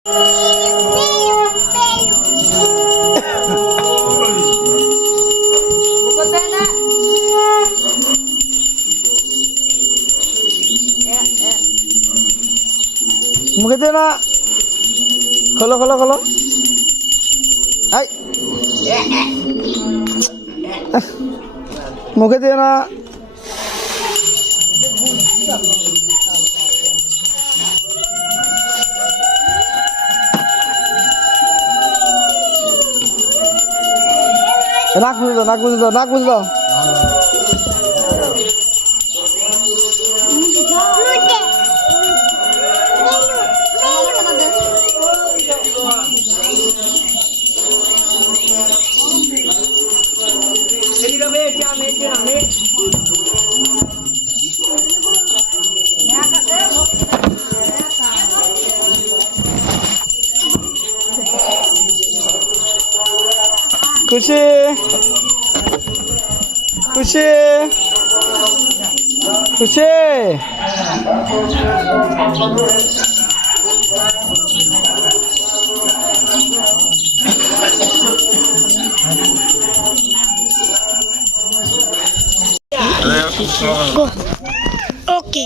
মুখে দে না, খোলো খোলো খোলো। আই মুখে দে না। নাক বুঝে দাও, নাক বুঝে দাও, নাক বুঝে দাও। খুশি খুশি খুশি। ওকে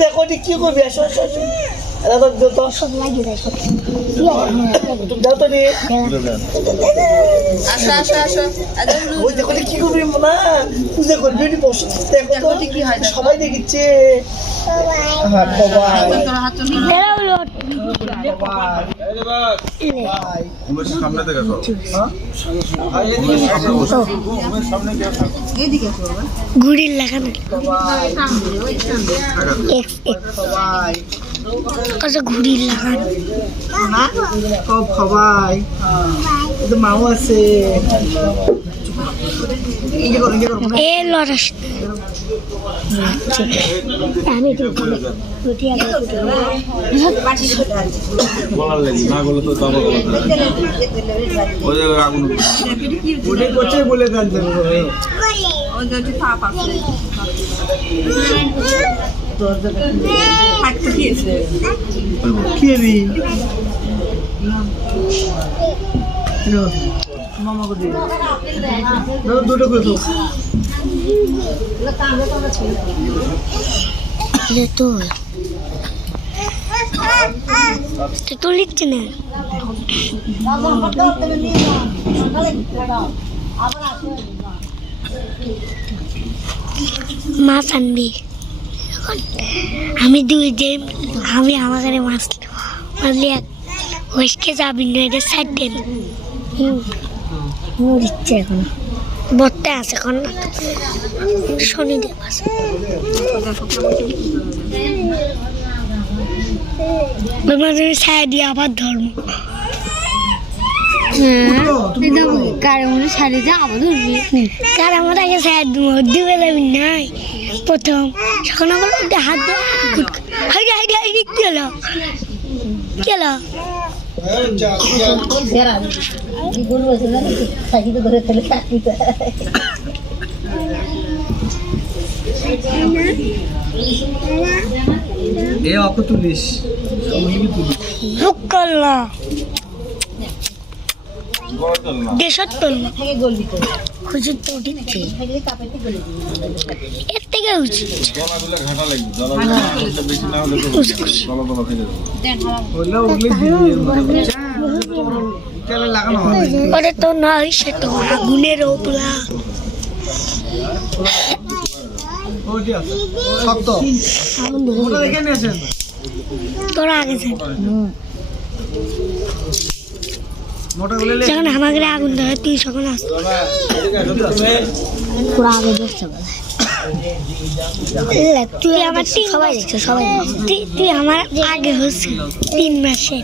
দেখো কি করবি? সব লাগিয়ে দেয়, সব দাও তো রে। আসো আসো আসো ওই দেখো কি করবি না, পূজা করবি বসে দেখো তো কি হয় সবাই দেখছে। ঘুড়ির লাগানো ঘুড়ির লাগানো সবাই মাও আছে। এ লড়া আমি বলে মামাকে দিয়ে দুটো করে তো তুলিচ্ছে না। মাছ আনবি আমি দুই যে আমি আমার ঘরে মাছ মারলে ওইকে যাবি না, এটা সাইড দেন দিচ্ছে এখন বর্তে আছে এখন শনিদেব আছে। ছায়া দিয়ে আবার ধর্ম কারামত আগে ছায়া দিবে যাবি নাই প্রথম তখন আমার হাত গেল গেল তুলিস করলো দেশত করলো খুঁজুর তো উঠিচ্ছে এর থেকে উচিত ওটা তো নয়, সে তো আগুনের ওপলা তোরা আগে যখন আমাকে আগুন ধরে তুই তখন আসতো পুরো আগে দেখতে তুই আমার সবাই দেখছো সবাই তুই আমার আগে হচ্ছে 3 মাসে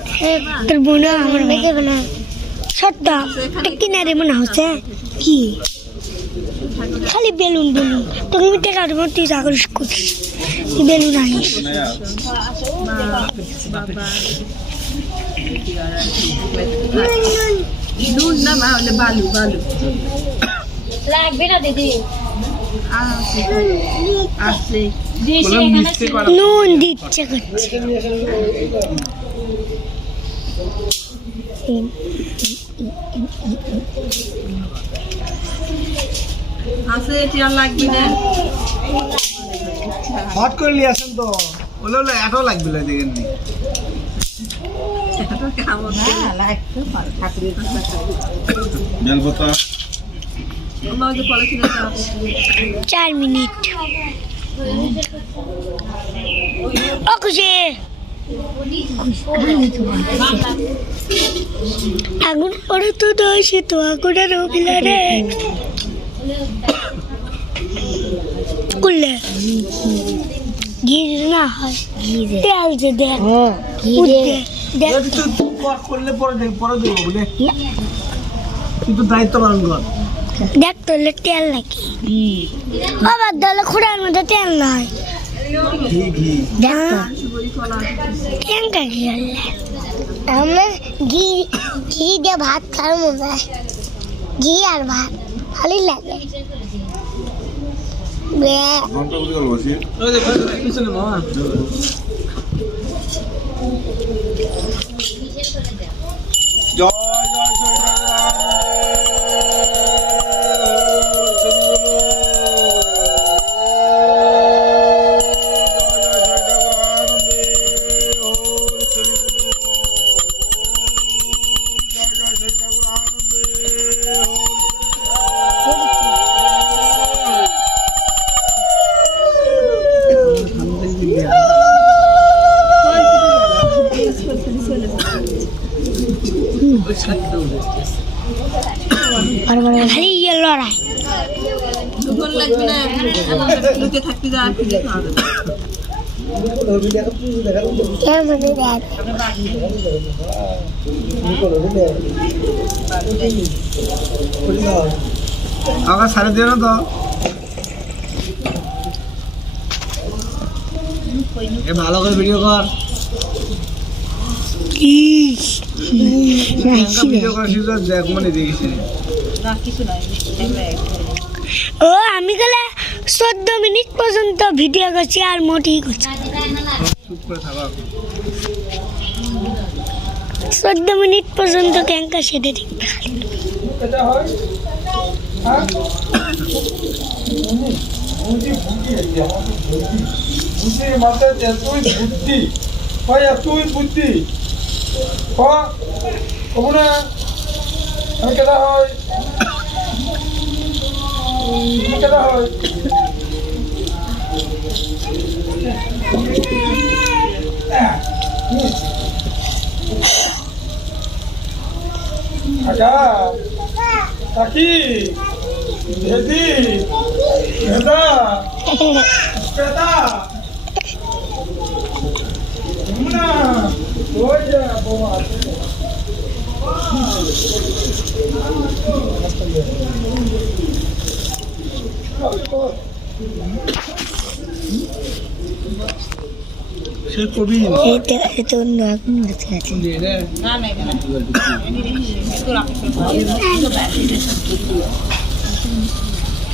তোর বোন আমার মেয়ে সত্য কিনারে মনে হচ্ছে কি খালি বেলুন বেলুন তোকে আমি টেকা দেবো, তুই যা করিস করিস, তুই বেলুন আনিস। নুন না মা হলে বালু বালু লাগবে না দিদি আসলে নুন দিচ্ছে করছে আছে টিয়া লাগবে না হট করে নিয়ে আসেন তো ওলে ওলে এটাও লাগবে না দেখেন নি কেমন না লাগতে পারে ঠাকুরের বেলপাতা আমরা যে পলিথিনে 4 মিনিট ও খুশি আগুন পড়ে তো দোষে তো আগুনের অভিলা রে কুলে গির না হয় তেল যে দেখ দেখ তুই করলে পরে দেবো বলে কিন্তু দায়িত্ব পালন কর দেখ তোলে তেল নাকি আবার দলে খুঁড়ার মধ্যে তেল নয় দেখ কেনটা ঘি আমরা ঘি দিয়ে ভাত খাওয়ার মজা ঘি আর ভাত ভালোই লাগে ঘন্টা বুঝে গেল বসি পিছনে মামা জয় জয় জয় খালি ইয়ে লড়াই দুপুর লাগবে না লুকে থাকতে যা আর কিছু খাওয়া যাবে আবার সাড়ে দিও না তো ভালো করে ভিডিও কর ভিডিও করার সুযোগ দেখ মানে দেখিস না কিছু নাই ও আমি গেলে 14 মিনিট পর্যন্ত ভিডিও করছি আর মোটি করছি চুপ করে থাকা 14 মিনিট পর্যন্ত ক্যাঙ্কা সেটা ঠিক এটা হয় হ্যাঁ বুদ্ধি মাথায় এতই বুদ্ধি হয় এতই বুদ্ধি কব না আমি কেটা হয় কেটা হয় আগা কাকি দিদি দাদা দাদা না ওই যে বাবা সে কবি এটা অন্য এখন আছে না না না তো রাখো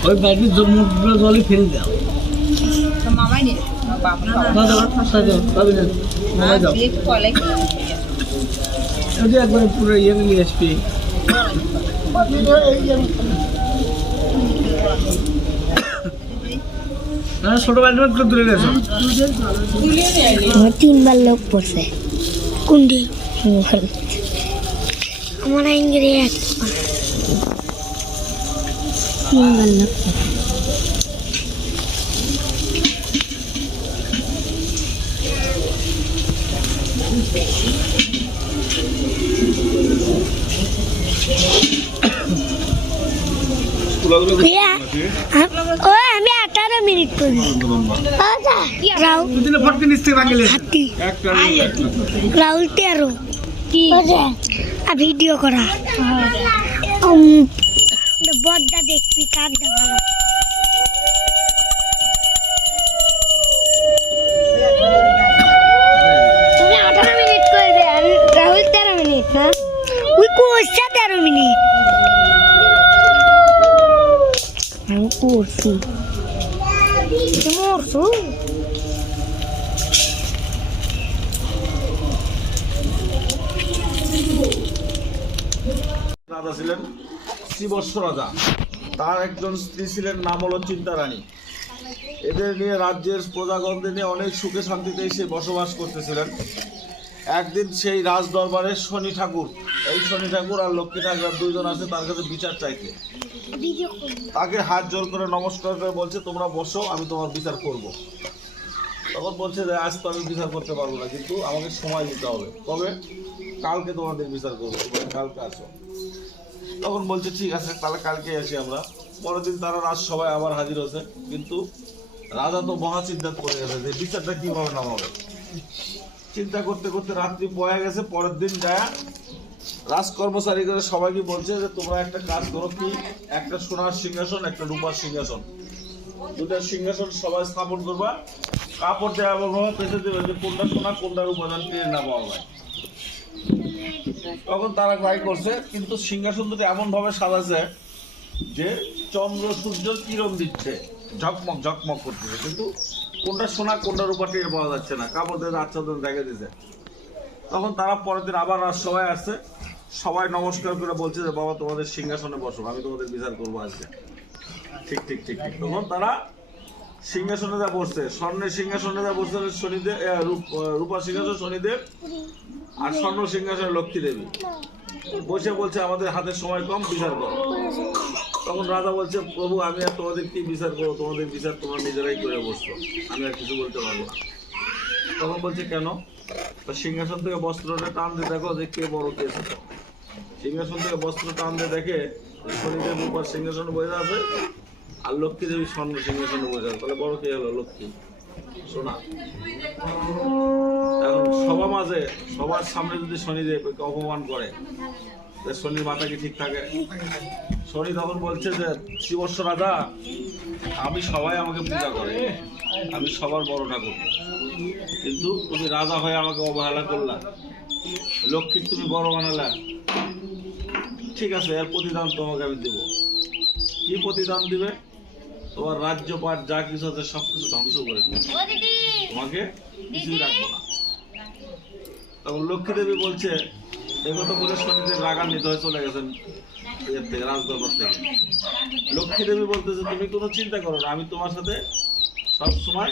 ওই ব্যাটারি জলে ফেলে দাও তো মামাই নে বাবা না মামা যাও বিয়ে কলে ওই যে একবার পুরো ইয়ে নিয়ে আসবি ছোট ব্যাটারি করে তুলে নিয়েছো আমার 3 বার লোক পড়ছে কুন্ডি আমার ইংরে একবার 3 বার লোক ও আমি 18 মিনিট পড়ি দুদিনে ফটকে নিচ থেকে ভাঙিলে হাতি রাহুল 13 কি ভিডিও করা বদ্দা দেখবি কাঁদটা ভালো তুমি 18 মিনিট করবে আর রাহুল 13 মিনিট না ওই কোসা 13 মিনিট আমি করছি মরছু রাজা ছিলেন শ্রীবর্ষ রাজা, তার একজন স্ত্রী ছিলেন, নাম হলো চিন্তা রানী। এদের নিয়ে রাজ্যের প্রজাগণদের নিয়ে অনেক সুখে শান্তিতে সে বসবাস করতেছিলেন। একদিন সেই রাজ দরবারে শনি ঠাকুর, এই শনি ঠাকুর আর লক্ষ্মী ঠাকুর দুইজন আছে তার কাছে বিচার চাইতে। তাকে হাত জোর করে নমস্কার করে বলছে, তোমরা বসো, আমি তোমার বিচার করব। তখন বলছে যে আজ তো আমি বিচার করতে পারবো না, কিন্তু আমাকে সময় দিতে হবে। কবে? কালকে তোমাদের বিচার করবো, তোমরা কালকে আসো। তখন বলছে ঠিক আছে, তাহলে কালকে আসি আমরা। পরের দিন তারা রাজসভায় আবার হাজির হয়েছে, কিন্তু রাজা তো মহা চিন্তা করে গেছে যে বিচারটা কিভাবে নামাবে। চিন্তা করতে করতে রাত্রি পয়া গেছে। পরের দিন যায় রাজ কর্মচারী করে সবাইকে বলছে যে তোমরা একটা কাজ করো, কি একটা সোনার সিংহাসন, একটা রূপার সিংহাসন, দুটার সিংহাসন সবাই স্থাপন করবা, কাপড় দেওয়া ভাবে পেতে দেবে যে কোনটা সোনা কোনটার উপাদান টেনে না পাওয়া যায়। তখন তারা ট্রাই করছে, কিন্তু সিংহাসন দুটো এমন ভাবে সাজাছে যে চন্দ্র সূর্য কিরণ দিচ্ছে, ঝকমক ঝকমক করতেছে, কিন্তু কোনটা সোনা কোনটার উপর টের পাওয়া যাচ্ছে না, কাপড় দিয়ে আচ্ছাদন দেখে দিছে। তখন তারা পরের দিন আবার রাজসভায় আসছে, সবাই নমস্কার করে বলছে যে বাবা তোমাদের সিংহাসনে বসো, আমি তোমাদের বিচার করবো আজকে। ঠিক ঠিক ঠিক ঠিক। তখন তারা সিংহাসনে যা বসছে, স্বর্ণের সিংহাসনে যা বসছে শনিদেব, রূপা সিংহাসন শনিদেব, আর স্বর্ণ সিংহাসনে লক্ষ্মী দেবী বসে বলছে আমাদের হাতে সময় কম, বিচার করো। তখন রাজা বলছে প্রভু আমি আর তোমাদের কি বিচার করবো, তোমাদের বিচার তোমরা নিজেরাই করে বসছো, আমি আর কিছু বলতে পারবো না। তখন বলছে কেন? সিংহাসন থেকে বস্ত্রটা টান দিয়ে দেখো যে কে বড় কে ছোট। সিংহাসন থেকে বস্ত্র টান দিয়ে দেখে শনিদেব উপর সিংহাসনে বসে আছে আর লক্ষ্মী দেবী স্বর্ণ সিংহাসনে বসে আছে। তাহলে বড় কে হলো? লক্ষ্মী, সোনা। এখন সবার মাঝে সবার সামনে যদি শনিদেব অপমান করে, শনির মাথা কি ঠিক থাকে? শনি তখন বলছে যে শ্রীবর্ষ রাজা, আমি সবাই আমাকে পূজা করে, আমি সবার বড় ঠাকুর, কিন্তু তুমি রাজা হয়ে আমাকে অবহেলা করলা, লক্ষ্মী তুমি বড় বানালা। ঠিক আছে, এর প্রতিদান তোমাকে আমি দেবো। কি প্রতিদান দিবে? তোমার রাজ্যপাট যা কিছু আছে সবকিছু ধ্বংস করে দেবে, তোমাকে কিছুই রাখবো না। তখন লক্ষ্মী দেবী বলছে, দেখো তো বলে শনিদেব রাগান্বিত হয়ে চলে গেছেন এর থেকে, রাজদরবার থেকে। লক্ষ্মী দেবী বলতেছে তুমি কোনো চিন্তা করো না, আমি তোমার সাথে সবসময়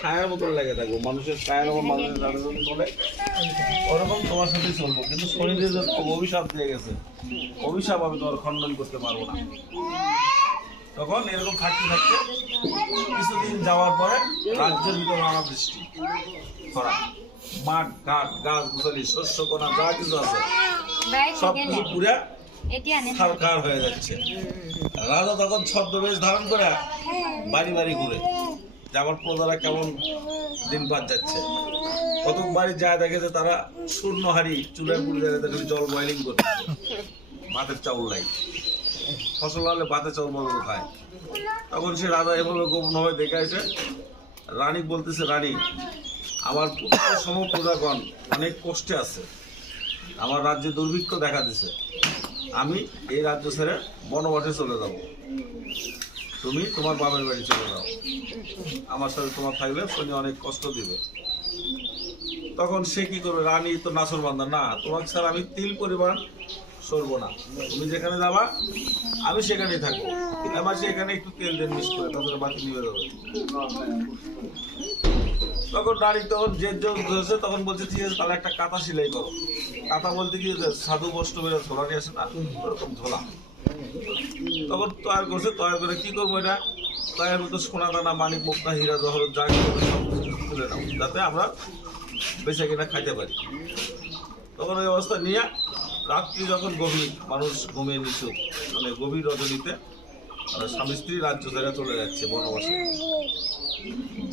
ছায়ার মতো লেগে থাকবো, মানুষের ছায়ার মতো মানুষের সাথে চলে, ওরকম তোমার সাথে চলবো। কিন্তু শনিদেব অভিশাপ দিয়ে গেছে, অভিশাপ আমি তোমার খণ্ডন করতে পারবো না। তখন এরকম থাকতে থাকতে কিছুদিন যাওয়ার পরে রাজ্যের ভিতরে নানা বৃষ্টি, খরা, মাঠ ঘাট গাছ গুছালি শস্য কোনা যা কিছু আছে সব কিছু পুরা ছারখার হয়ে যাচ্ছে। রাজা তখন ছদ্মবেশ ধারণ করে বাড়ি বাড়ি ঘুরে যে আমার প্রজারা কেমন দিন পার যাচ্ছে। প্রথম বাড়ি যায় দেখেছে তারা শূন্য হাড়ি চুলের পুড়ে দেখে জল বয়লিং করে, ভাতের চাউল নাই, ফসল হলে ভাতের চাউল বদল খায়। তখন সে রাজা এভাবে গোপন হয়ে দেখে এসে রানী বলতেছে, রানী আমার সম প্রজাগণ অনেক কষ্টে আছে, আমার রাজ্যে দুর্ভিক্ষ দেখা দিছে, আমি এই রাজ্য ছেড়ে বনবাসে চলে যাব, তুমি তোমার বাবার বাড়ি চলে যাও, আমার সাথে তোমার থাকলে শনি অনেক কষ্ট দিবে। তখন সে কি করবে? রানী তো নাসর বান্দা না, তোমাকে স্যার আমি তিল পরিমাণ সরবো না, তুমি যেখানে যাবা আমি সেখানেই থাকবো, আমার সেখানে একটু তেল দেন মিস করে, তারপরে বাকি নিয়ে বেরোবে। তখন নারী তখন যে ধরেছে তখন বলছে ঠিক আছে তাহলে একটা কাঁথা সেলাই করো। কাঁথা বলতে কি সাধু বৈষ্ণবের ঝোলাটি আছে না, ওরকম ঝোলা তখন তৈরি করছে। তৈরি করে কি করবো? এটা তৈরি করতে সোনা দানা মানিক মুক্তা হীরা জহরত যা কিছু সব তুলে নাও, যাতে আমরা বেঁচে কিনা খাইতে পারি। তখন ওই অবস্থা নিয়ে রাত্রি যখন গভীর, মানুষ ঘুমিয়ে নিচু, মানে গভীর রজনীতে স্বামী স্ত্রী রাজ্য জায়গা চলে যাচ্ছে বনবাসে।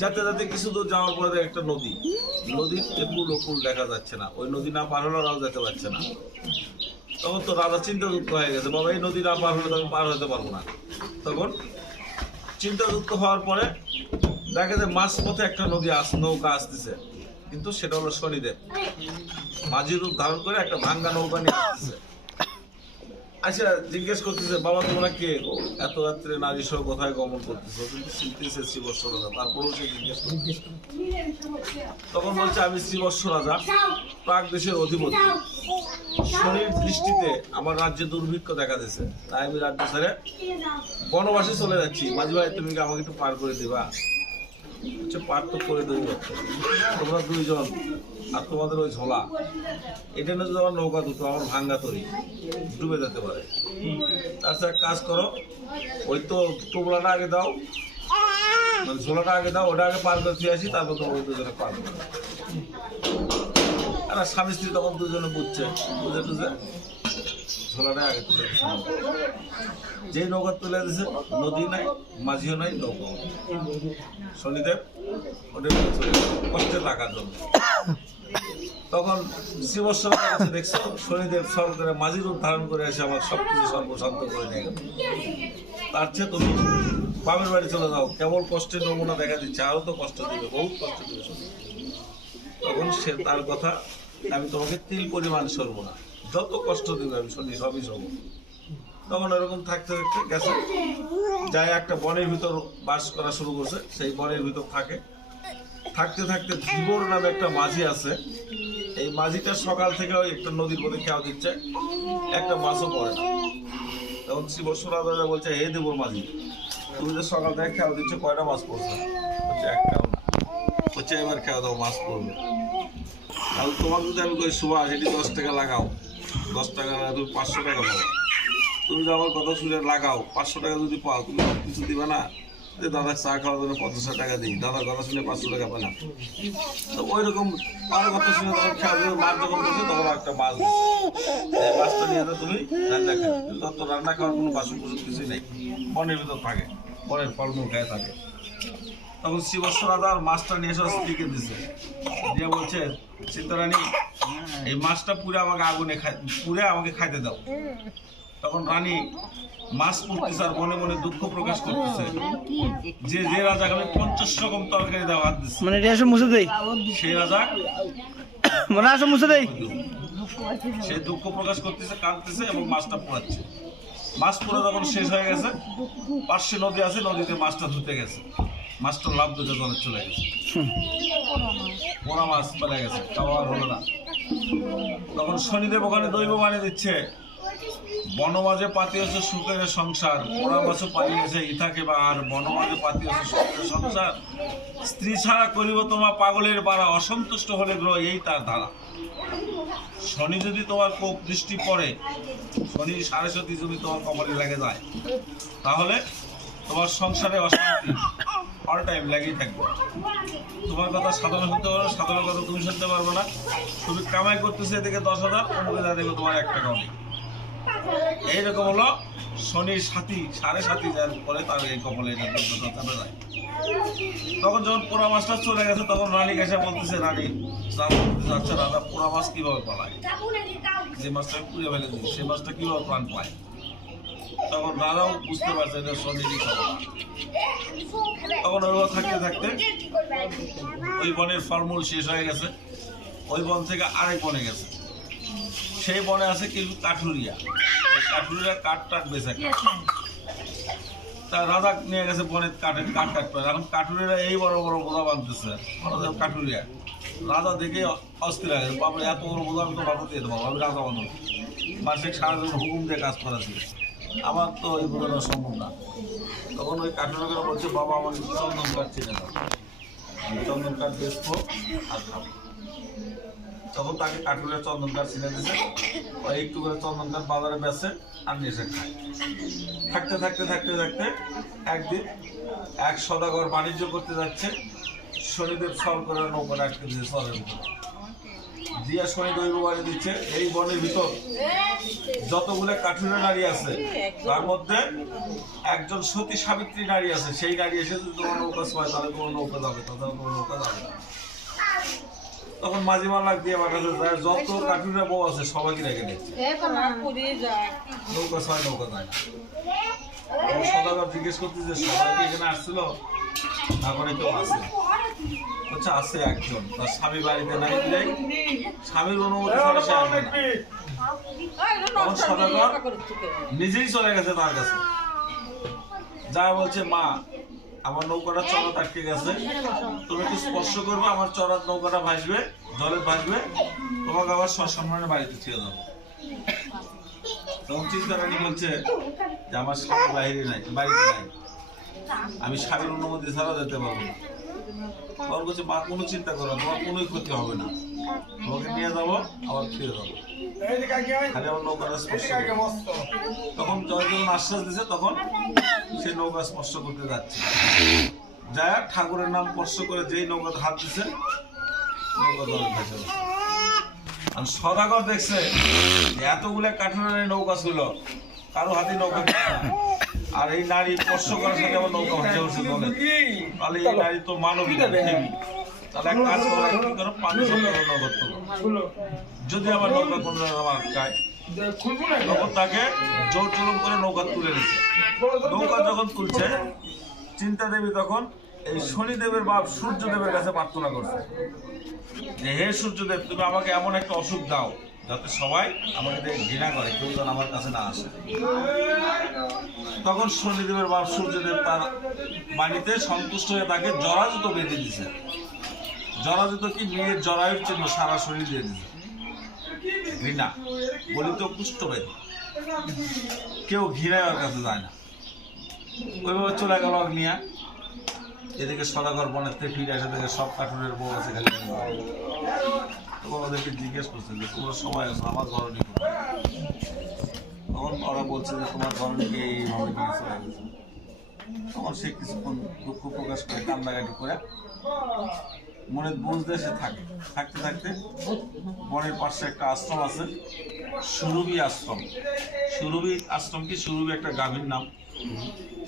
যাতে যাতে কিছু দূর যাওয়ার পরে একটা নদী, নদীর একুল ওকুল দেখা যাচ্ছে না, ওই নদী না পার হলে রাও যেতে পারছে না। তখন তো রাজা চিন্তাযুক্ত হয়ে গেছে, বাবা এই নদী না পার হলে তো আমি পার হতে পারবো না। তখন চিন্তাযুক্ত হওয়ার পরে দেখে যে মাঝ পথে একটা নদী নৌকা আসতেছে, কিন্তু সেটা হলো শনিদেব মাঝি রূপ ধারণ করে একটা ভাঙ্গা নৌকা নিয়ে আসতেছে। আচ্ছা জিজ্ঞেস করতেছে বাবা তোমরা কে গো? এত রাত্রে নারী সহ কোথায় গমন করতেছো? কিন্তু চিনতেছে শ্রীবৎস রাজা। তারপরেও সে জিজ্ঞেস করতেছে। তখন বলছে আমি শ্রীবৎস রাজা, প্রাগ দেশের অধিপতি। শনির দৃষ্টিতে আমার রাজ্যে দুর্ভিক্ষ দেখা দিয়েছে, তাই আমি রাজ্য ছেড়ে বনবাসে চলে যাচ্ছি। মাঝি ভাই তুমি কি আমাকে একটু পার করে দিবা? হচ্ছে পার তো করে দেবো, তোমরা দুইজন আর তোমাদের ওই ঝোলা, এটা না যদি আমার নৌকা দুটো আমার ভাঙ্গা তরি ডুবে যেতে পারে। তাছাড়া এক কাজ করো, ওই তো টোবলাটা আগে দাও, মানে ঝোলাটা আগে দাও, ওটা আগে পার করে দিয়ে আসি, তারপর তোমার দুজনে পার করো। আর স্বামী স্ত্রী তখন দুজনে বুঝছে, বুঝে টুঝে ঝোলাটা আগে তুলে দিচ্ছে। যেই নৌকা তুলে দিছে, নদী নাই, মাঝিও নাই, নৌকা। শনিদেব ওদের কষ্টে টাকার জন্য তখন শ্রীবৎস কাছে দেখছো শনিদেব সব করে মাঝির রূপ ধারণ করে এসে আমার সবকিছু সর্বশান্ত করে নিয়ে গেল। তার চেয়ে তুমি বাপের বাড়ি চলে যাও, কেবল কষ্টের নমুনা দেখা দিচ্ছে, আরো তো কষ্ট দিবে, বহুত কষ্ট দিবে। তখন সে তার কথা, আমি তোমাকে তিল পরিমাণ সরবো না, যত কষ্ট দিবে আমি শনি সবই সরব। তখন এরকম থাকতে থাকতে গেছে, যাই একটা বনের ভিতর বাস করা শুরু করছে। সেই বনের ভিতর থাকতে থাকতে ধীবর নামে একটা মাঝি আছে। এই মাঝিটা সকাল থেকে ওই একটা নদীর মধ্যে খেয়াল দিচ্ছে, একটা মাছও পড়ে না। তখন শ্রীবৎস রাজা বলছে, হে দেবর মাঝি, তুমি যে সকাল থেকে খেয়াল দিচ্ছ, কয়টা মাছ পড়ছে? বলছে একটাও না। বলছে এবার খেয়াল দাও, মাছ পড়বে। তাহলে তোমার যদি আমি কই সুভাষ এটি 10 টাকা লাগাও, 10 টাকা তুমি 500 টাকা পাবো। তুমি যদি আমার কথা শুনে লাগাও, 500 টাকা যদি পাও, তুমি কিছু দিবে না যে দাদা চা খাওয়ার জন্য 50 টাকা দিই, দাদার কথা শুনে 500 টাকা পেলাম। তো ওই রকম আর কথা শুনে তখন খেয়াল দিয়ে মাছ যখন করছে, তখন একটা মাছ মাছটা নিয়ে তুমি রান্না খাও। কিন্তু তো রান্না খাওয়ার কোনো বাসন কুসন কিছুই নেই, বনের ভিতর থাকে, বনের ফলমূল খায় থাকে। তখন শ্রীবৎস রাজা মাছটা নিয়ে এসে স্ত্রীকে দিচ্ছে, দিয়ে বলছে চিন্তারানী এই মাছটা পুরে আমাকে আগুনে পুরে আমাকে খাইতে দাও। তখন রানী মাছ পড়তেছে আর মনে মনে দুঃখ প্রকাশ করতেছে যে যে রাজাকে আমি 50 রকম তরকারি দেওয়া হাত দিচ্ছে, মানে রেশম মুছে দেই, সেই রাজা মানে আসো মুছে দেই, সে দুঃখ প্রকাশ করতেছে, কাঁদতেছে এবং মাছটা পোড়াচ্ছে। মাছ পুরো যখন শেষ হয়ে গেছে, পাশে নদী আছে, নদীতে মাছটা ধুতে গেছে, মাছটা লাভ ধুতে জলে চলে গেছে, পোড়া মাছ পেলে গেছে, খাওয়া আর হলো না। তখন শনিদেব ওখানে দৈব বানিয়ে দিচ্ছে, বনমাঝে পাতি হচ্ছে সুখের সংসার, পোড়া মাছও পালিয়েছে ইথাকে বা আর বনমাঝে পাতি হচ্ছে সুখের সংসার। স্ত্রী ছাড়া করিব তোমার পাগলের পাড়া, অসন্তুষ্ট হলে গ্রহ এই তার ধারা। শনি যদি তোমার কোপ দৃষ্টি পড়ে, শনি 7.5 যদি তোমার কপালে লেগে যায়, তাহলে তোমার সংসারে অশান্তি অল টাইম লেগেই থাকবে। তোমার কথা সাধারণ শুনতে পারবে, সাধারণ কথা তুমি শুনতে পারবে না। তুমি কামাই করতেছে এদিকে 10,000, অন্যকে যা দেখবে তোমার 1 টাকাও নেই। এইরকম হলো শনির সাথী, 7.5 যার পরে তার এই কপালে এটা চাপে যায়। তখন যখন পোড়া মাছটা চলে গেছে, তখন রানী এসে বলতেছে, রানী আচ্ছা রাজা পোড়া মাছ কিভাবে পালায়, যে মাছটা পুড়ে ফেলে দিই সেই মাছটা কিভাবে প্রাণ পায়? তখন রাজাও বুঝতে পারছে এটা শনিরই খবর। তখন ওইভাবে থাকতে থাকতে ওই বনের ফলমূল শেষ হয়ে গেছে, ওই বন থেকে আরেক বনে গেছে। সেই বনে আছে কিন্তু কাঠুরিয়া, কাঠুরিয়া কাঠ বেচে তা রাজা নিয়ে গেছে বনে কাঠ কাটবে। এখন কাঠুরিয়া এই বড় বড় বোঝা বাঁধতেছে, কাঠুরিয়া রাজা দেখে অস্থির হয়ে গেছে, বাবা এত বড় বোঝা আমি তো বাবু দিয়ে দেবো, আমি রাজা বানব, মাসিক সারাদিন হুকুম দিয়ে কাজ করাচ্ছি, আমার তো এই বোঝানো সম্ভব না। তখন ওই কাঠুরিয়া বলছে, বাবা আমার চন্দন কাঠ চিনে দাও, চন্দন কাঠ বেচবো আর খাবো। তখন তাকে কাঠুরিয়া চন্দন কাঠ চিনে দিয়েছে, ওই একটু করে চন্দন কাঠ বাজারে বেচে আর নিয়ে এসে খায়। থাকতে থাকতে থাকতে থাকতে একদিন এক সদাগর বাণিজ্য করতে যাচ্ছে, শনিদেব সর করে নৌকা আটকে দিয়েছে সরের ভিতরে দিয়া শনি দৈব বাড়ি দিচ্ছে। এই বনের ভিতর যতগুলো কাঠুরিয়া নারী আছে, তার মধ্যে একজন সতী সাবিত্রী নারী আছে, সেই নারী এসে যদি তোমার নৌকা ছয়, তাহলে তোমার নৌকা যাবে, তাহলে তোমার নৌকা যাবে না। তখন মাঝি মাল্লাক দিয়ে আমার কাছে যায়, যত কাঠুরিয়া বউ আছে সবাইকে রেখে দিচ্ছে, নৌকা ছয়, নৌকা যায় না। সদাগর জিজ্ঞেস করতেছে, সবাইকে এখানে আসছিল, তারপরে কেউ আছে? আছে একজন, তার স্বামী বাড়িতে নাই, স্বামীর অনুমতি ছাড়া সে আসবে না। তখন সদাগর নিজেই চলে গেছে তার কাছে, যা বলছে মা আমার নৌকাটা চড়াত আটকে গেছে, তুমি একটু স্পর্শ করবে, আমার চড়াত নৌকাটা ভাসবে, জলে ভাসবে, তোমাকে আবার সসম্মানে বাড়িতে ছেড়ে দেবো। তখন চিন্তা রানী বলছে যে আমার স্বামী বাড়িতে নাই, আমি স্বামীর অনুমতি ছাড়া যেতে পারবো না। তখন বলছে মা কোনো চিন্তা করো না, তোমার কোনোই ক্ষতি হবে না, তোমাকে নিয়ে যাবো আবার ফিরে যাবো, খালি আমার নৌকাটা স্পর্শ করবে। তখন জয় যখন আশ্বাস দিচ্ছে তখন সে নৌকা স্পর্শ করতে যাচ্ছে, যায় ঠাকুরের নাম স্পর্শ করে যেই নৌকাতে হাত দিচ্ছে নৌকা জলে ভেসে গেছে। আর সদাগর দেখছে এতগুলো কাঠের নৌকা ছিল, কারো হাতে নৌকা ছিল না, আর এই নারী স্পর্শ করার সাথে আমার নৌকা ভেসে উঠছে জলে, তাহলে এই নারী তো মানবী না, দেবী। তাহলে এক কাজ করো, কি করো, পানি সন্দেহ নগদ করো, যদি আমার নৌকা কোনো আমার খায়, তখন তাকে জোর জুলুম করে নৌকা তুলে নিচ্ছে। নৌকা যখন তুলছে, চিন্তা দেবী তখন এই শনিদেবের বাপ সূর্যদেবের কাছে প্রার্থনা করছে যে হে সূর্যদেব, তুমি আমাকে এমন একটা অসুখ দাও যাতে সবাই আমাকে ঘৃণা করে, কেউ যেন আমার কাছে না আসে। তখন শনিদেবের বাপ সূর্যদেব তার বাণীতে সন্তুষ্ট হয়ে তাকে জরাজুতো বেঁধে দিছে। জরাজুতো কি মেয়ের জরায়ুর চিহ্ন সারা শরীর দিয়ে দিছে, ঘৃণা বলিত কুষ্ঠবেদ, কেউ ঘৃণায় ওর কাছে যায় না। ওইভাবে চলে গেল অগ্নিয়া। এদিকে সদাগর বনের থেকে ফিরে আসে, দেখে সব কাঠুরের বউ আছে খালি। তখন ওদেরকে জিজ্ঞেস করছে যে তোমরা সবাই আছো, আমার ঘরণী। তখন ওরা বলছে যে তোমার ঘরণীকে এইভাবে নিয়ে চলে গেছে। তখন সে কিছুক্ষণ দুঃখ প্রকাশ করে কান্নাকাটি করে মনে বুঝতে সে থাকে। থাকতে থাকতে বনের পাশে একটা আশ্রম আছে, সুরভি আশ্রম। সুরভি আশ্রম কি, সুরভি একটা গাভীর নাম।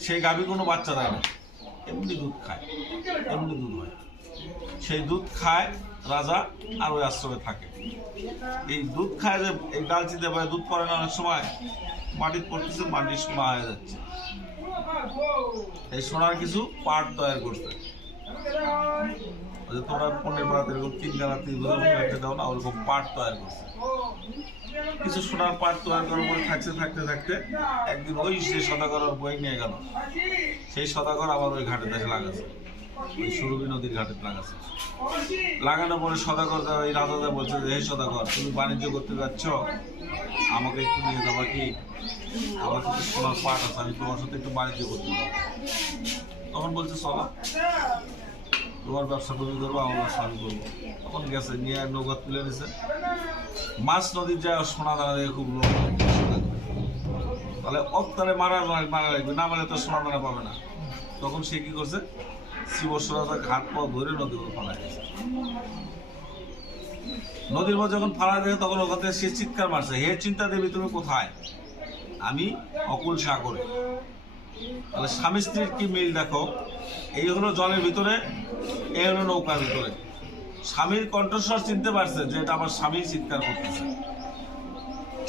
সেই গাভী কোনো বাচ্চা দেয় না, এমনি দুধ খায়, এমনি দুধ হয়। সেই দুধ খায় রাজা, আর ওই আশ্রমে থাকে। এই দুধ খায় যে এই ডালচিতে পায়, দুধ পড়ে না অনেক সময়, মাটির পড়তেছে, মাটির সোনা হয়ে যাচ্ছে। এই সোনার কিছু পাট তৈরি করছে, তোমরা পনের বেড়াতে এরকম 3 গালা 3 বোঝা দাও না, ওরকম পাট তৈরি করছে। কিছু সোনার পাট তৈরি করার পরে থাকতে থাকতে একদিন ওই সে সদাগর বই নিয়ে গেল। সেই সদাগর আবার ওই ঘাটে দেশে লাগাছে, ওই সুরভি নদীর ঘাটে লাগাছে। লাগানোর পরে সদাগর এই রাজাদের বলছে যে হে সদাগর, তুমি বাণিজ্য করতে যাচ্ছ, আমাকে একটু নিয়ে যাবা কি? আমার কিছু সোনার পাট আছে, আমি তোমার সাথে একটু বাণিজ্য করতে যাবো। তখন বলছে চলো, তোমার ব্যবসা তুমি করবো, আমার ব্যবসা আমি করবো। তখন গেছে, নিয়ে নৌকা তুলে নিছে। মাছ নদীর যায় সোনা দানা দেখে খুব লোক, তাহলে অক্তারে মারা লাগবে, না মারলে তো সোনা দানা পাবে না। তখন সে কি করছে, শিবস্বরাজার ঘাট পাও ধরে নদীর মধ্যে ফালাই দিয়েছে। নদীর মধ্যে যখন ফালাই দিয়েছে তখন ওখান থেকে সে চিৎকার মারছে, হে চিন্তা দেবী তুমি কোথায়? আমি অকুল সাগরে। তাহলে স্বামী স্ত্রীর কি মিল দেখো, এই হলো জলের ভিতরে, এই হলো নৌকার ভিতরে। স্বামীর কণ্ঠস্বর চিনতে পারছে যে এটা আমার স্বামী চিৎকার করতেছে।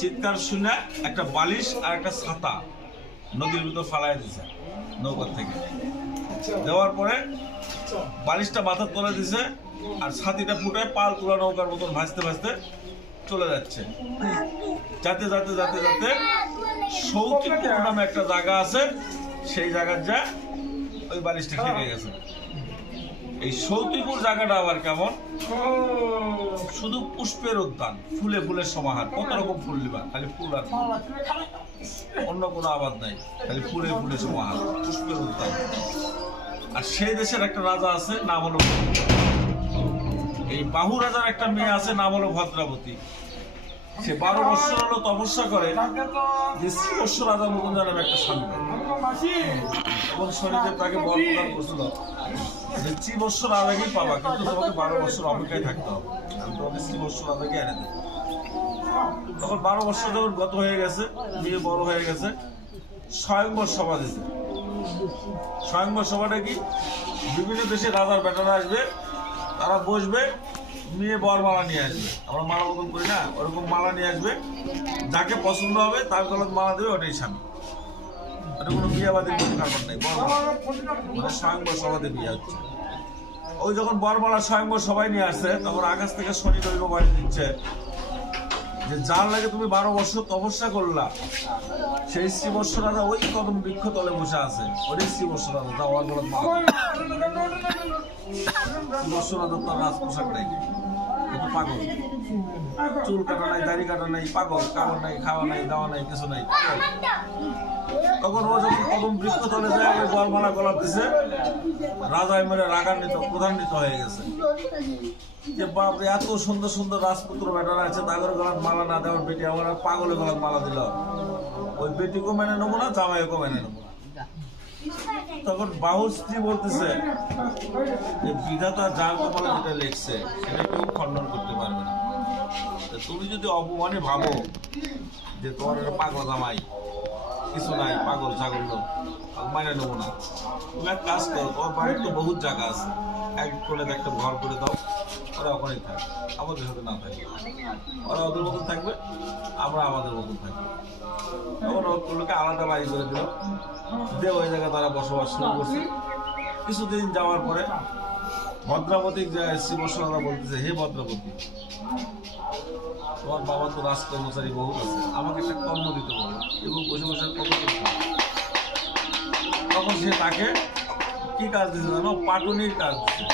চিৎকার শুনে একটা বালিশ আর একটা ছাতা নদীর ভিতর ফালাই দিছে নৌকার থেকে। দেওয়ার পরে বালিশটা মাথার তলে দিছে, আর ছাতিটা ফুটে পাল তোলা নৌকার মতন ভাসতে ভাসতে চলে যাচ্ছে। যাতে যাতে যাতে যাতে সৌতিপুর নামে একটা জায়গা আছে, সেই জায়গার যা ওই বালিশটা খেয়ে গেছে। এই সৌতিপুর জায়গাটা আবার কেমন, শুধু পুষ্পের উদ্যান, ফুলে ফুলের সমাহার, কত রকম ফুল নিবা, খালি ফুল আর অন্য কোনো আবাদ নাই, খালি ফুলে ফুলে সমাহার, পুষ্পের উদ্যান। আর সেই দেশের একটা রাজা আছে, নাম হলো, এই বাহু রাজার একটা মেয়ে আছে, নাম হলো ভদ্রাবতী। সে 12 বছর হলো তপস্যা করে যে শ্রীবৎস রাজা মুকুন্দ নামে একটা স্বামী, এবং শনিদেব তাকে বর প্রদান করছিল যে শ্রীবৎস রাজাকেই পাবা, কিন্তু তোমাকে 12 বছর অপেক্ষায় থাকতে হবে, আমি তোমাকে শ্রীবৎস রাজাকে এনে দেব। তখন 12 বছর যখন গত হয়ে গেছে, মেয়ে বড় হয়ে গেছে, স্বয়ংবর সভা দিয়েছে। স্বয়ংবর সভাটা কি, বিভিন্ন দেশে রাজার বেটারা আসবে, তারা বসবে, মেয়ে বরমালা নিয়ে আসবে, আমরা মালা বদল করি না, ওরকম মালা নিয়ে আসবে, যাকে পছন্দ হবে তার গলায় মালা দেবে, ওটাই স্বামী। ওটা কোনো বিয়াবাদীর কোনো কারণ নেই, বরমালা স্বয়ংবর সভাতে বিয়ে হচ্ছে। ওই যখন বরমালা স্বয়ংবর সবাই নিয়ে আসছে, তখন আকাশ থেকে শনি দৈব বাড়ি দিচ্ছে যে যার লাগে তুমি 12 বছর তপস্যা করলা, সেই শ্রীবৎস রাজা ওই কদম বৃক্ষ তলে বসে আছে। ওই শ্রীবৎস রাজা তা ওর গলায় মালা। শ্রীবৎস রাজা তার রাজ পোশাক নাই, কিন্তু পাগল, চুল কাটা নাই, দাড়ি কাটা নাই, পাগল, খাবার নাই, খাওয়া নাই, দাওয়া নাই, কিছু নাই। তখন ও যখন কদম বৃক্ষ তলে যায়, ওই বরমালা গলাপ দিছে, রাজা এমনি রাগান্বিত, ক্রোধান্বিত হয়ে গেছে যে বাপরে এত সুন্দর সুন্দর রাজপুত্র বেটারা আছে, তাদের গলার মালা না দেওয়ার বেটি আমার পাগলের গলার মালা দিল। ওই বেটিকেও মেনে নেবো না, জামাইকেও মেনে নেবো না। তখন বাহুর স্ত্রী বলতেছে যে বিধাতা যার কপালে যেটা লেখছে সেটা কেউ খণ্ডন করতে পারবে না। তুমি যদি অপমানে ভাবো যে তোমার পাগল জামাই, কিছু নাই, পাগল ছাগল লোক, মানে নেবো না। তুমি এক কাজ করো, তোমার বাড়ির তো বহুত জায়গা আছে, এক করে একটা ঘর করে দাও, ওরা ওখানেই থাকবে, আমাদের সাথে না থাকবে। ওরা ওদের মতন থাকবে, আমরা আমাদের মতন থাকবো। তখন ওগুলোকে আলাদা বাড়ি করে দিল, দিয়ে ওই জায়গায় তারা বসবাস শুরু করছে। কিছুদিন যাওয়ার পরে ভদ্রাবতী শ্রীবৎসরা বলতেছে, হে ভদ্রাবতী, তোমার বাবা তো রাজকর্মচারী বহুত আছে, আমাকে একটা কর্ম দিতে বলো এবং বসে বসে কর্ম করতে হবে। তখন সে তাকে কি কাজ দিচ্ছে জানো? পাটুনির কাজ দিচ্ছে।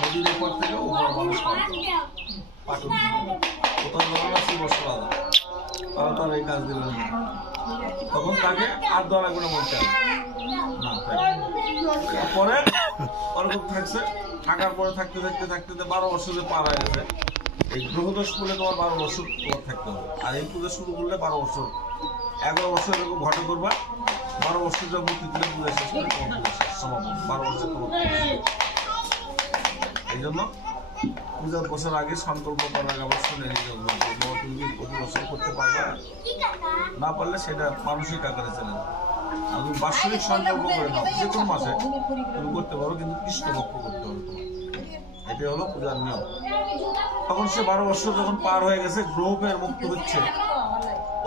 নদীর এপার থেকে ওপর মানুষ পাটুনি, কোথাও ধরো শ্রীবৎসরা, তারা তার এই কাজ দিলেন না। তখন তাকে আর দেওয়া লাগবে না, বলতে হবে না। পরে ওরকম থাকছে, থাকার পরে থাকতে থাকতে থাকতে 12 বছর পার হয়ে গেছে। এই গ্রহদোষ করলে তোমার 12 বছর তোমার থাকতে হবে। আর এই পূজা শুরু করলে 12 বছর, 11 বছর এরকম ঘটে করবা। 12 বছর যখন তিথিতে পূজা শেষ করে তোমার পূজা শেষ, সমাপন। 12 বছর তোমার এই জন্য পূজার বছর আগে সংকল্প করার আবার শুনে তুমি প্রতি বছর করতে পারবে না, পারলে সেটা মানসিক আকারে চলে যাবে। আর তুমি বাৎসরিক সংকল্প করে নাও, যে কোনো মাসে তুমি করতে পারো, কিন্তু কৃষ্ণপক্ষ করতে হবে তোমার। এটাই হলো পূজার নিয়ম। তখন সে 12 বছর যখন পার হয়ে গেছে, গ্রহপের মুক্ত হচ্ছে,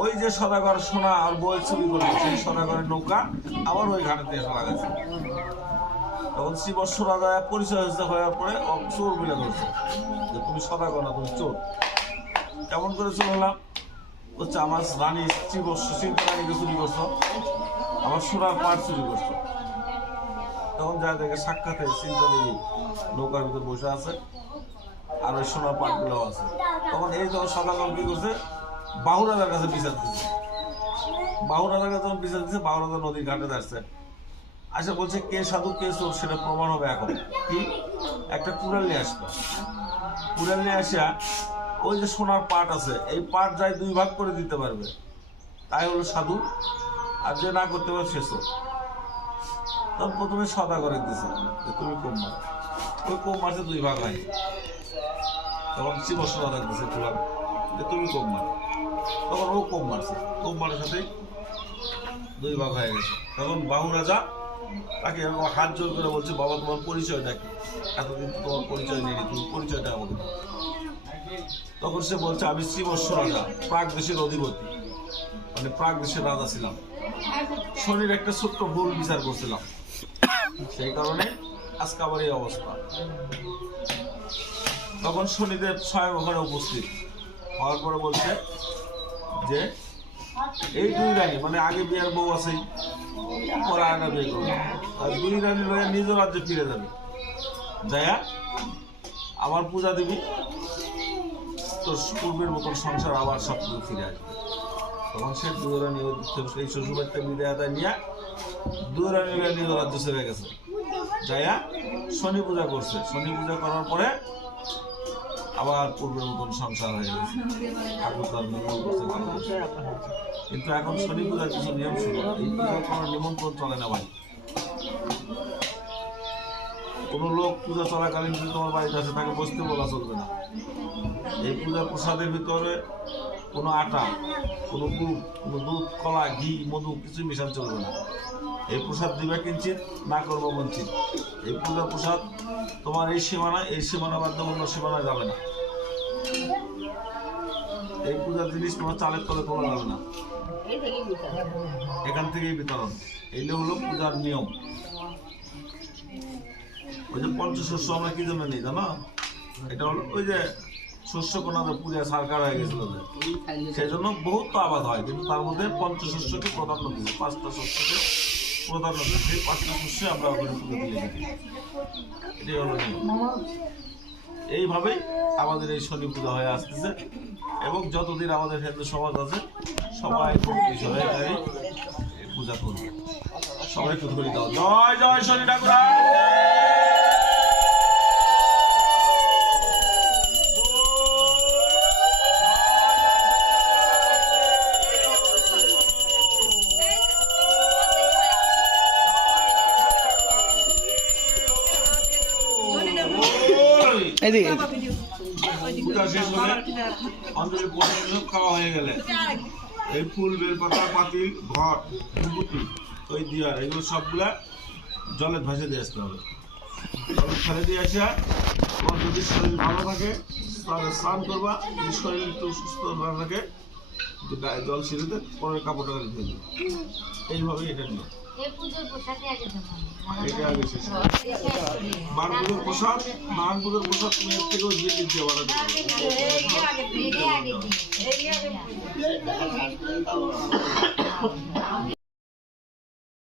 ওই যে সদাগর সোনা আর বইয়ের ছবি করলো, সেই সদাগরের নৌকা আবার ওই ঘাটে এসে লাগাচ্ছে। তখন শ্রীবৎস রাজা পরিচয় হয়েছে, হওয়ার পরে চোর বলে ধরছে যে তুমি সদাগর না, তুমি চোর। কেমন করে চোর হলাম? হচ্ছে আমার রানী শ্রীবৎস রানীকে চুরি করছো, আমার সোনার পাট চুরি করছো। তখন যা দেখে সাক্ষাতে চিন্তা দেবী নৌকার ভিতর বসে আছে, আর ওই সোনার পাটগুলো আছে। তখন এই যখন সদাগর কি করছে, বাহু রাজার কাছে বিচার দিচ্ছে। বাহু রাজার কাছে যখন বিচার দিচ্ছে, বাহু রাজা নদীর ঘাটে যাচ্ছে, আচ্ছা বলছে কে সাধু কে চোর সেটা প্রমাণ হবে এখন। কি? একটা কুড়াল নিয়ে আসবে, কুড়াল নিয়ে আসা ওই যে সোনার পাট আছে, এই পাট যাই 2 ভাগ করে দিতে পারবে তাই হলো সাধু, আর যে না করতে পারবে সে চোর। তখন প্রথমে সদাগরে দিছে যে তুমি কম মার, ওই কম মারছে 2 ভাগ হয়। তখন শ্রীবৎস রাজা দিছে কুড়াল যে তুমি কম মার, তখন ও কম মারছে, কম মারের সাথেই 2 ভাগ হয়ে গেছে। তখন বাহু রাজা তাকে এরকম হাত জোর করে বলছে, বাবা তোমার পরিচয়টা কি? এতদিন তো তোমার পরিচয় নেই, তুমি পরিচয়টা আমাকে দাও। তখন সে বলছে, আমি শ্রীবৎস রাজা, প্রাগ দেশের অধিপতি, মানে প্রাগ দেশের রাজা ছিলাম। শনির একটা ছোট্ট ভুল বিচার করছিলাম, সেই কারণে আজকে আবার এই অবস্থা। তখন শনিদেব স্বয়ং ওখানে উপস্থিত হওয়ার পরে বলছে যে এই 2 রানী, মানে আগে বিয়ের বউ আছেই, পরে আয়না বিয়ে করবে, আর 2 রানী লয়ে নিজ রাজ্যে ফিরে যাবে, যায়া আমার পূজা দিবি, তোর পূর্বের মতন সংসার আবার সব কিছু ফিরে আসবে। তখন সে 2 রানী এই শ্বশুরবাড়িতে বিদায় আদায় নিয়ে 2 রানী লয়ে নিজ রাজ্য ছেড়ে গেছে, যায়া শনি পূজা করছে। শনি পূজা করার পরে আবার পূর্বের মতন সংসার হয়ে গেছে, ঠাকুর তার মঙ্গল করছে, ভালো করছে। কিন্তু এখন শনি পূজার কিছু নিয়ম ছিল, এই পূজার কোনো নিমন্ত্রণ চলে না ভাই। কোনো লোক পূজা চলাকালীন যদি তোমার বাড়িতে আসে, তাকে বসতে বলা চলবে না। এই পূজার প্রসাদের ভিতরে কোনো আটা, কোনো গুড়, কোনো দুধ, কলা, ঘি, মধু কিছুই মিশান চলবে না। এই প্রসাদ দিবে কিঞ্চিত, না করবো বঞ্চিত। এই পূজার প্রসাদ তোমার এই সীমানা বাদ দিয়ে অন্য সীমানায় যাবে না। এই পূজার জিনিস তোমার চালের তলে তোলা যাবে না, এখান থেকেই বিতরণ। এই হলো পূজার নিয়ম। ওই যে পঞ্চশস্য আমরা কি জন্য নিই জানো? এটা হলো ওই যে শস্য কোনাতে পুড়ে সরকার হয়ে গেছিল, সেই জন্য বহুত তো আবাদ হয়, কিন্তু তার মধ্যে পঞ্চশস্যকে প্রাধান্য দিয়েছে, 5টা শস্যকে প্রাধান্য দিয়েছে, 5টা শস্য আমরা ওখানে পুজো দিয়ে থাকি। এটাই হলো নিয়ম। এইভাবেই আমাদের এই শনি পূজা হয়ে আসতেছে, এবং যতদিন আমাদের হিন্দু সমাজ আছে সবাই বিষয়ে পূজা করবে। সবাই কুতকুলি দাও, জয় জয় শনি ঠাকুর। পূজা শেষ হলে অঞ্জলি প্রসাদ খাওয়া হয়ে গেলে এই ফুল, বেলপাতা, পাতিল, ঘট, বিভূতি, ওই দিয়ার, এগুলো সবগুলা জলে ভাসে দিয়ে আসতে হবে। জলে ফেলে দিয়ে আসা, তোমার যদি শরীর ভালো থাকে তাহলে স্নান করবা, যদি শরীর একটু সুস্থ না থাকে গায়ে জল ছিঁড়েতে পরের কাপড়টা রেখে দেবে। এইভাবেই এটা নিয়ে এটা আগে শেষ। মানপুজোর প্রসাদ, মানপুজোর প্রসাদ তুমি এর থেকেও জিনিস দিয়ে বানাতে পারবে।